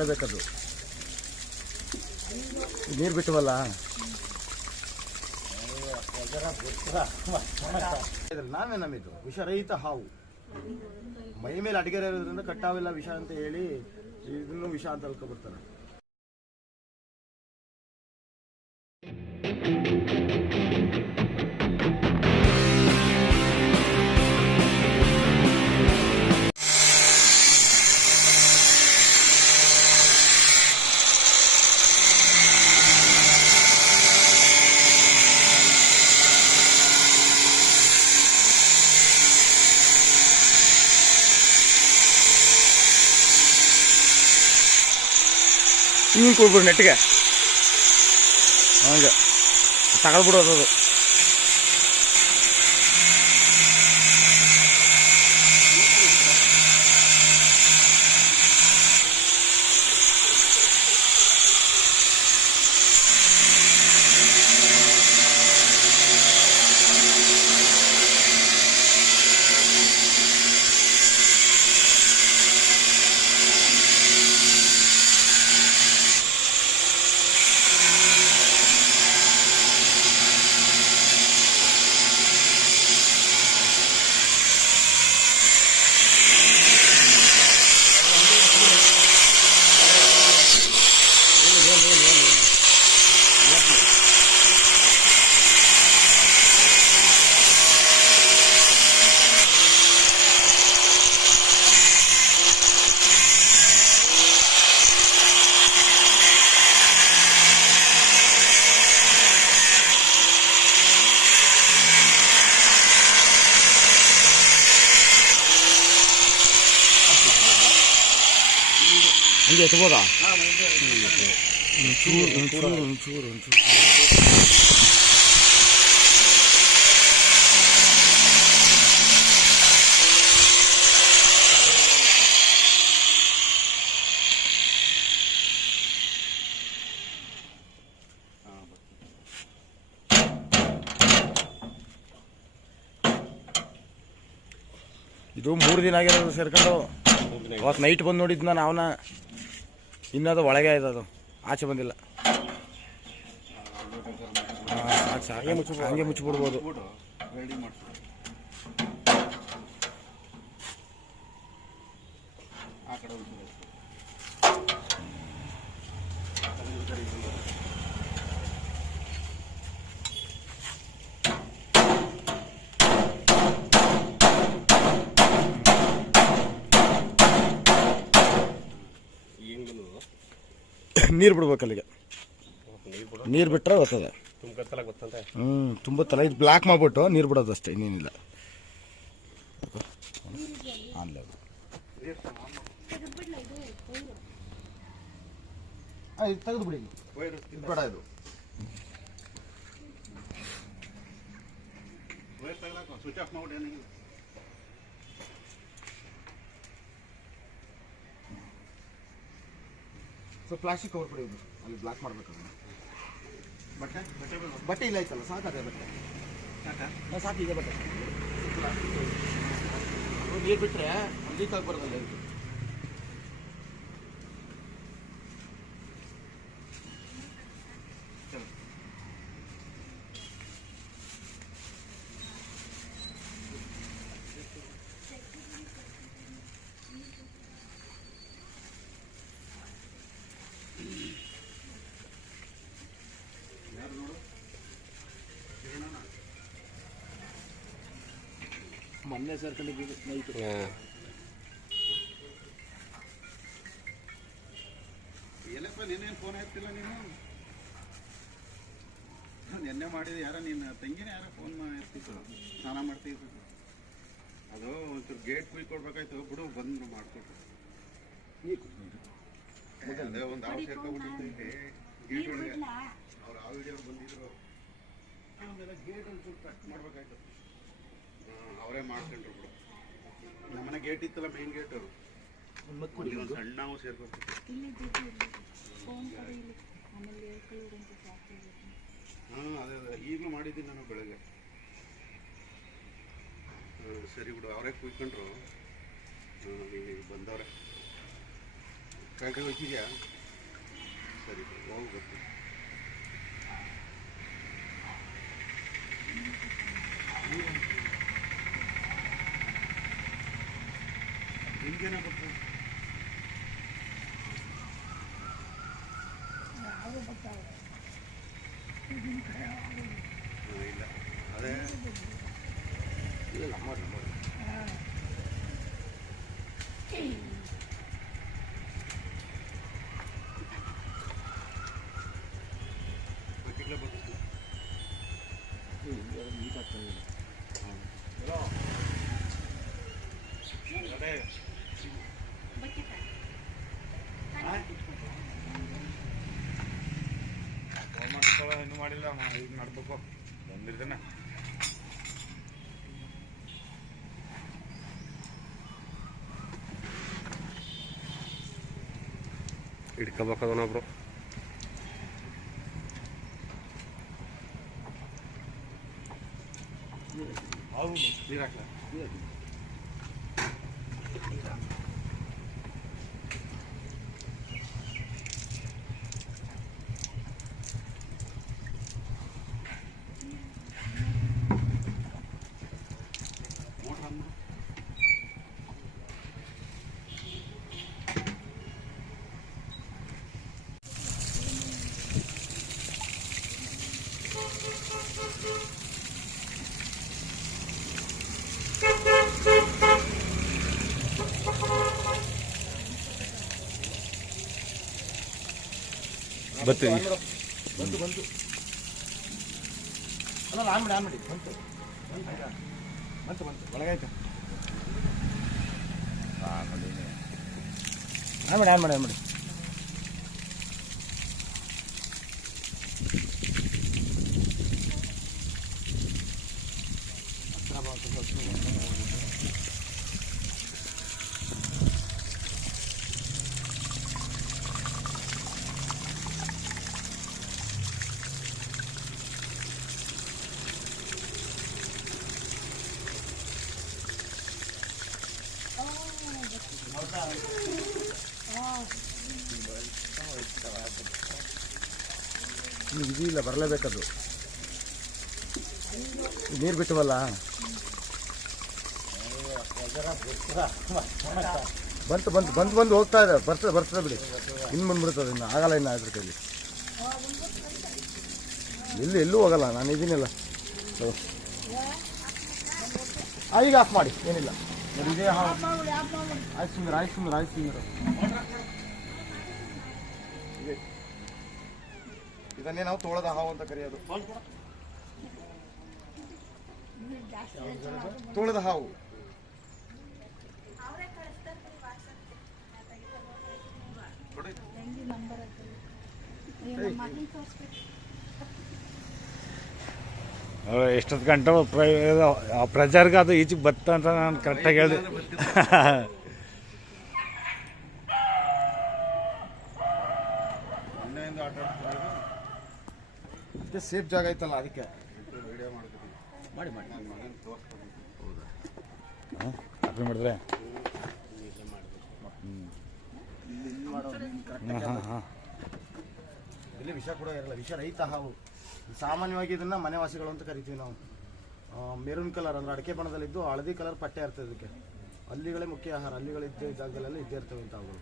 ಬರಲೇಬೇಕದು ನೀರು ಬಿಟ್ಟವಲ್ಲ? ನಾವೇ ನಮ್ಮಿದ್ದು ವಿಷರಹಿತ ಹಾವು. ಮೈ ಮೇಲೆ ಅಡಿಗೆರೆ ಇರೋದ್ರಿಂದ ಕಟ್ಟಾವಿಲ್ಲ ವಿಷ ಅಂತ ಹೇಳಿ ಇದನ್ನು ವಿಷ ಅಂತ ಅಲ್ಕೊಬಿಡ್ತಾರೆ ಹಿಂಗೆ ಕೊಡ್ಬಿಡು ನೆಟ್ಟಿಗೆ. ಹಂಗೆ. ತಗೊಳ್ಬಿಡೋದು ಅದು. ಹಂಗೆ ಎತ್ಬೋದಾ ಇದು ಮೂರು ದಿನ ಆಗಿರೋದು ಸೇರ್ಕೊಂಡು. ಅವತ್ತು ನೈಟ್ ಬಂದು ನೋಡಿದ್ನ ನಾವನ್ನ ಇನ್ನದು ಒಳಗೆ ಇದೆ ಅದು. ಆಚೆ ಬಂದಿಲ್ಲ. ಹಂಗೆ ಮುಚ್ಚಿಬಿಡ್ಬೋದು ವೆಲ್ಡಿಂಗ್ ಮಾಡ್ತೀವಿ ಆ ಕಡೆ ಹೋಗ್ತೀವಿ ಹೆಂಗಲು ನೀರು ಬಿಡ್ಬೇಕು ಅಲ್ಲಿಗೆ. ನೀರು ಬಿಟ್ಟರೆ ಬರ್ತದೆ. ಹ್ಞೂ ತುಂಬ ತಲೆ ಇದು ಬ್ಲ್ಯಾಕ್ ಮಾಡಿಬಿಟ್ಟು ನೀರು ಬಿಡೋದು ಅಷ್ಟೇ ಇನ್ನೇನಿಲ್ಲ. ಆನ್ಲೈನ್ ತೆಗೆದು ಬಿಡಿ. ಇದು ಬೇಡ ಇದು. ಸ್ವಿಚ್ ಆಫ್ ಮಾಡಿ ಸೊ ಪ್ಲಾಸ್ಟಿಕ್ ಕವರ್ ಕೊಡಿ ಅಲ್ಲಿ ಬ್ಲಾಕ್ ಮಾಡ್ಬೇಕು ಬಟ್ಟೆ? ಬಟ್ಟೆ ಬಟ್ಟೆ ಇಲ್ಲ ಐತಲ್ಲ ಸಾಕಾದ್ರೆ ಬಟ್ಟೆ. ಸಾಕು? ಇದೆ ಸಾಕಿದೆ ಬಟ್ಟೆ. ನೀರು ಬಿಟ್ಟರೆ ಲೀಕ್ ಆಗಿ ಮೊನ್ನೆ ಸೇರ್ಕೊಂಡಿದ್ದೀವಿ ನೈಟು. ಎಲ್ಲಪ್ಪ ನಿನ್ನೇನು ಫೋನ್ ಎತ್ತಿಲ್ಲ ನೀನು? ನಿನ್ನೆ ಮಾಡಿದ ಯಾರ ನಿನ್ನ ತಂಗಿನೇ ಯಾರ ಫೋನ್ ಮಾಡ್ತಿತ್ತು ಸ್ನಾನ ಮಾಡ್ತಿದ್ದು ಅದು ಒಂಚೂರು ಗೇಟ್ ಕುಯ್ ಕೊಡ್ಬೇಕಾಯ್ತು. ಬಿಡು ಬಂದು ಮಾಡ್ಕೊಟ್ರು. ಅದೇ ಒಂದು ಆವು ಸೇರ್ಕೊಂಡ್ಬಿಟ್ಟಿತ್ತು ಗೇಟ್ ಒಳಗೆ ಅವ್ರು ಆ ವಿಡಿಯೋ ಬಂದಿದ್ರು. ಆಮೇಲೆ ಗೇಟ್ ಒಂಚೂರು ಕಟ್ ಮಾಡ್ಬೇಕಾಯ್ತು. ಅವರೇ ಮಾಡ್ಕೊಂಡ್ರು ಬಿಡು. ನಮ್ಮನೆ ಗೇಟ್ ಇತ್ತಲ್ಲ ಮೇನ್ ಗೇಟ್ ಅವರು ಸಣ್ಣ ನಾವು ಸೇರ್ಬೇಕು ಹಾಂ ಅದೇ ಅದೇ. ಈಗಲೂ ಮಾಡಿದ್ದೀನಿ ನಾನು ಬೆಳಗ್ಗೆ. ಸರಿ ಬಿಡು ಅವರೇ ಕುಯ್ಕೊಂಡ್ರು. ಬಂದವ್ರೆ. ಫ್ಯಾಕ್ಟ್ರಿ ಹೋಗ್ತಿದ್ಯಾ ಸರಿ ಹೋಗಿ ಬರ್ತೀನಿ. tiene ಮಾಡಿಲ್ಲ ಇದು ಮಾಡ್ಬೇಕು. ಬಂದಿರ್ತಾನೆ. ಹಿಡ್ಕೋಬೇಕದನೊಬ್ರು ಹೌದು ನೀರು ಹಾಕ್ಲ? ಬರ್ತೀವಿ ಬಂತು ಬಂತು ಅಲ್ಲ ಆನ್ ಮಾಡಿ ಆನ್ ಮಾಡಿ. ಬಂತು. ಬಂತು. ಬಂತು ಬಂತು. ಒಳಗಾಯ್ತು? ಆನ್ ಮಾಡಿ ಆನ್ ಮಾಡಿ ಆನ್ ಮಾಡಿ. ಇದು ಇಲ್ಲ ಬರಲೇಬೇಕದು ನೀರು ಬಿಟ್ಟವಲ್ಲ ಬಂತು ಬಂತು ಬಂದು ಬಂದು ಹೋಗ್ತಾ ಇದೆ. ಬರ್ತದೆ ಬರ್ತದೆ ಬಿಡಿ. ಇನ್ನು ಬಂದ್ಬಿಡ್ತದೆ ಇನ್ನು. ಆಗಲ್ಲ ಇನ್ನು ಅದ್ರ ಕೈಲಿ. ಎಲ್ಲಿ ಎಲ್ಲೂ ಹೋಗಲ್ಲ ನಾನು ಇದೀನಿಲ್ಲ. ಈಗ ಆಫ್ ಮಾಡಿ. ಏನಿಲ್ಲ. ಆಯ್ತು ಸುಂದರ ಆಯ್ತು ಸುಂದರ ಆಯ್ತು ಸುಂದರ. ಇದನ್ನೇ ನಾವು ತೋಳದ ಹಾವು ಅಂತ ಕರೆಯೋದು. ತೋಳದ ಹಾವು. ಎಷ್ಟೊತ್ತು ಗಂಟೆ ಪ್ರಜರ್ಗೆ ಅದು ಈಚೆಗೆ ಬತ್ತ ಅಂತ ನಾನು ಕರೆಕ್ಟಾಗಿ ಹೇಳಿದೆ. ಇದು ಸೇಫ್ ಜಾಗ ಐತಲ್ಲ ಅದಕ್ಕೆ. ಮಾಡಿ ಮಾಡಿ. ಕಾಪಿ ಮಾಡಿದ್ರೆ ಇಲ್ಲಿ ಮಾಡೋದು ಹಾಂ? ಹಾಂ ಹಾಂ ಇಲ್ಲಿ ವಿಷ ಕೂಡ ಇರಲ್ಲ ವಿಷ ರಹಿತ ಹಾವು. ಸಾಮಾನ್ಯವಾಗಿ ಇದನ್ನ ಮನೆವಾಸಿಗಳು ಅಂತ ಕರಿತೀವಿ ನಾವು. ಮೆರೂನ್ ಕಲರ್ ಅಂದ್ರೆ ಅಡಿಕೆ ಬಣ್ಣದಲ್ಲಿದ್ದು ಹಳದಿ ಕಲರ್ ಪಟ್ಟೆ ಇರ್ತದೆ ಇದಕ್ಕೆ. ಅಲ್ಲಿಗಳೇ ಮುಖ್ಯ ಆಹಾರ ಅಲ್ಲಿಗಳಿದ್ದ ಜಾಗದಲ್ಲೆಲ್ಲ ಇದ್ದೇ ಇರ್ತವೆ ಅಂತ ಅವುಗಳು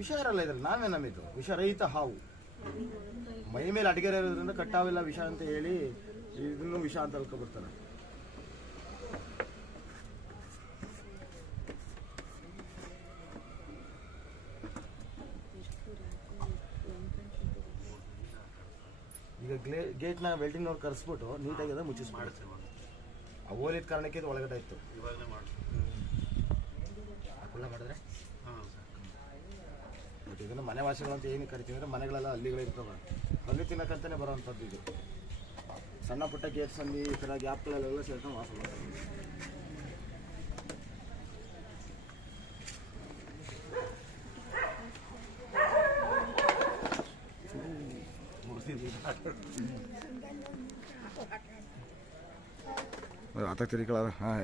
ವಿಷ ಇರಲ್ಲ ಇದ್ರಲ್ಲಿ ನಾವೇ ನಮ್ಮಿದ್ದು ವಿಷ ರಹಿತ ಹಾವು. ಮೈ ಮೇಲೆ ಅಡಿಗೆ ಇರೋದ್ರಿಂದ ಕಟ್ಟಾವಿಲ್ಲ ವಿಷ ಅಂತ ಹೇಳಿ ಇದನ್ನು ವಿಷ ಅಂತ ಅಲ್ಕೊಬಿಡ್ತಾರೆ ಈಗ ಗ್ಲೇ ಗೇಟ್ನ ವೆಲ್ಡಿಂಗ್ನವ್ರು ಕರೆಸ್ಬಿಟ್ಟು ನೀಟಾಗಿ ಅದ ಮುಚ್ಚಿಸ್ಬಿಡುತ್ತೆ ಆ ಓಲಿದ ಕಾರಣಕ್ಕೆ ಇದು ಒಳಗಡೆ ಇತ್ತು. ಇವಾಗಲೇ ಮಾಡಿ ಮಾಡಿದ್ರೆ? ಇದನ್ನು ಮನೆವಾಸಿಗಳು ಅಂತ ಏನು ಕರಿತೀವಿ ಅಂದ್ರೆ ಮನೆಗಳೆಲ್ಲ ಹಲ್ಲಿಗಳು ಇರ್ತವೆ ಹಲ್ಲಿ ತಿನ್ನಕ್ಕಂತಾನೆ ಬರೋವಂಥದ್ದು ಇದು ಸಣ್ಣ ಪುಟ್ಟ ಗೇಟ್ಸ್ ಅಲ್ಲಿ ಈ ಥರ ಗ್ಯಾಪ್ಗಳೆಲ್ಲ ಸೇರ್ಕೊಂಡು ವಾಸ ಮಾಡ್ತಾರೆ ಆತ ತಿರುಗಳ ಹಾಂ